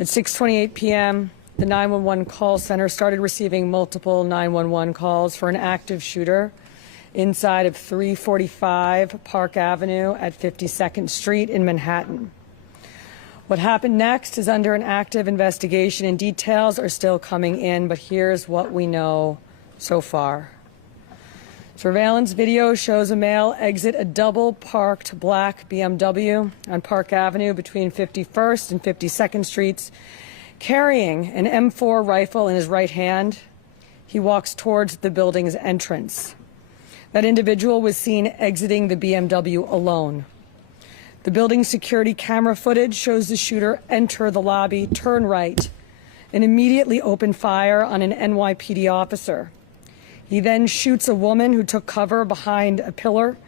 At 6:28 p.m., the 911 call center started receiving multiple 911 calls for an active shooter inside of 345 Park Avenue at 52nd Street in Manhattan. What happened next is under an active investigation, and details are still coming in, but here's what we know so far. Surveillance video shows a male exit a double-parked black BMW on Park Avenue between 51st and 52nd Streets, carrying an M4 rifle in his right hand. He walks towards the building's entrance. That individual was seen exiting the BMW alone. The building's security camera footage shows the shooter enter the lobby, turn right, and immediately open fire on an NYPD officer. He then shoots a woman who took cover behind a pillar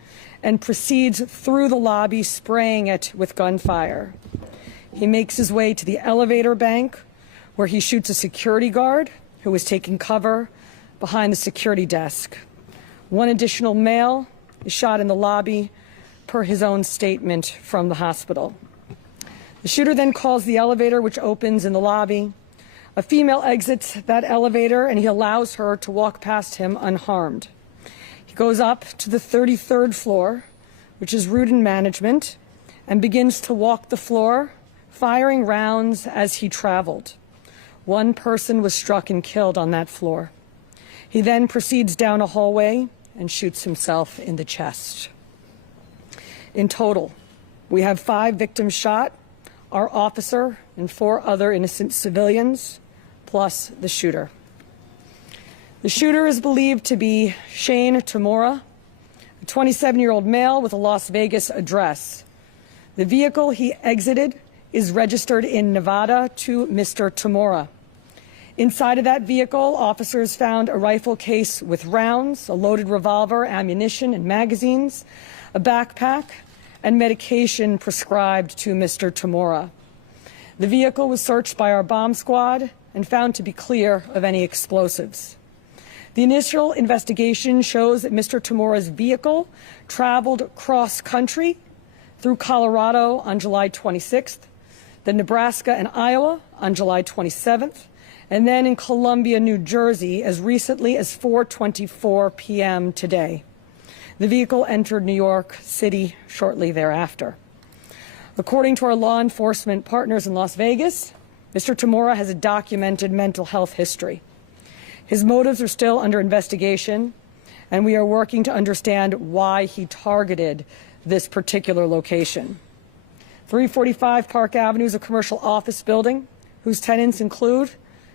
and proceeds through the lobby, spraying it with gunfire. He makes his way to the elevator bank, where he shoots a security guard who was taking cover behind the security desk. One additional male is shot in the lobby, per his own statement from the hospital. The shooter then calls the elevator, which opens in the lobby. A female exits that elevator, and he allows her to walk past him unharmed. He goes up to the 33rd floor, which is route and management, and begins to walk the floor, firing rounds as he traveled. One person was struck and killed on that floor. He then proceeds down a hallway and shoots himself in the chest. In total, we have 5 victims shot, our officer and 4 other innocent civilians, plus the shooter. The shooter is believed to be Shane Tamura, a 27-year-old male with a Las Vegas address. The vehicle he exited is registered in Nevada to Mr. Tamura. Inside of that vehicle, officers found a rifle case with rounds, a loaded revolver, ammunition, and magazines, a backpack, and medication prescribed to Mr. Tamura. The vehicle was searched by our bomb squad and found to be clear of any explosives. The initial investigation shows that Mr. Tamura's vehicle traveled cross-country through Colorado on July 26th, then Nebraska and Iowa on July 27th, and then in Columbia, New Jersey, as recently as 4:24 p.m. today. The vehicle entered New York City shortly thereafter. According to our law enforcement partners in Las Vegas, Mr. Tamura has a documented mental health history. His motives are still under investigation, and we are working to understand why he targeted this particular location. 345 Park Avenue is a commercial office building whose tenants include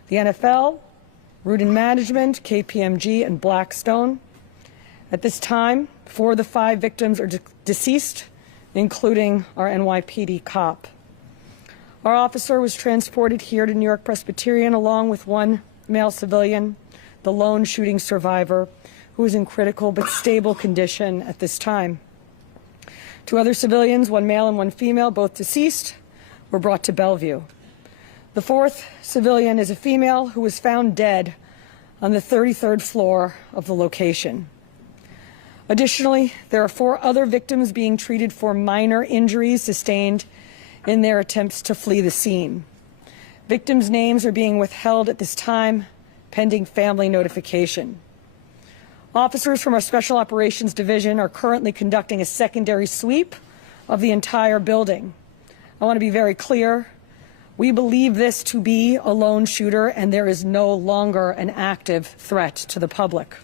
the NFL, Root and Management, KPMG, and Blackstone. At this time, 4 of the 5 victims are deceased, including our NYPD cop. Our officer was transported here to New York Presbyterian along with 1 male civilian, the lone shooting survivor, who is in critical but stable condition at this time. 2 other civilians, 1 male and 1 female, both deceased, were brought to Bellevue. The 4th civilian is a female who was found dead on the 33rd floor of the location. Additionally, there are 4 other victims being treated for minor injuries sustained in their attempts to flee the scene. Victims' names are being withheld at this time, pending family notification. Officers from our Special Operations Division are currently conducting a secondary sweep of the entire building. I want to be very clear. We believe this to be a lone shooter, and there is no longer an active threat to the public.